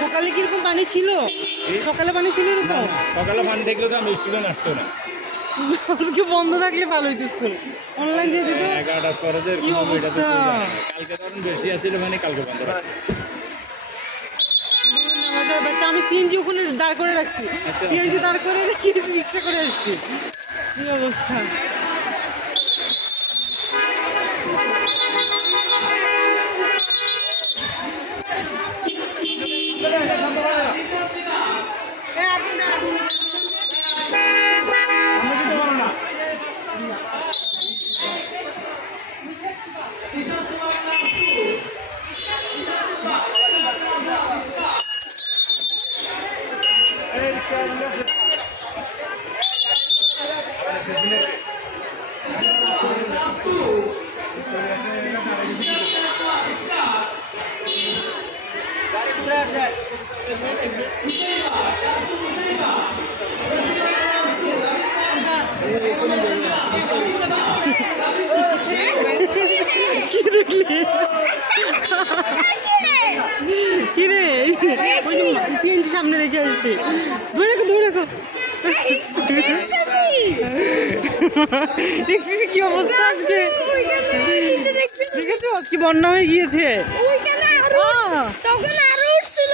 সকালে কিরকম পানি ছিল? সকালে পানি ছিল এরকম? সকালে পানি দেখলে তো আমি স্টুডেন্ট আসতো না। আজকে বন্ধ থাকলে ভালো হইতো স্কুল, অনলাইন দিয়ে দিত। 11টার পরে যে কালকে ধরুন বেশি আসছিল মানে কালকে বন্ধ রাখছে। আমি সিএনজি ওখানে দাঁড় করে রাখছি, সিএনজি দাঁড় করে রেখে রিক্সা করে আসছি। কি অবস্থা! কিরে সিএনজি সামনে রেখে আসছি, ধরে রাখো ধরে রাখো। দেখছিস কি অবস্থা আজকে? দেখেছো কি বন্যা হয়ে গিয়েছে? তখন আরো উঠছিল।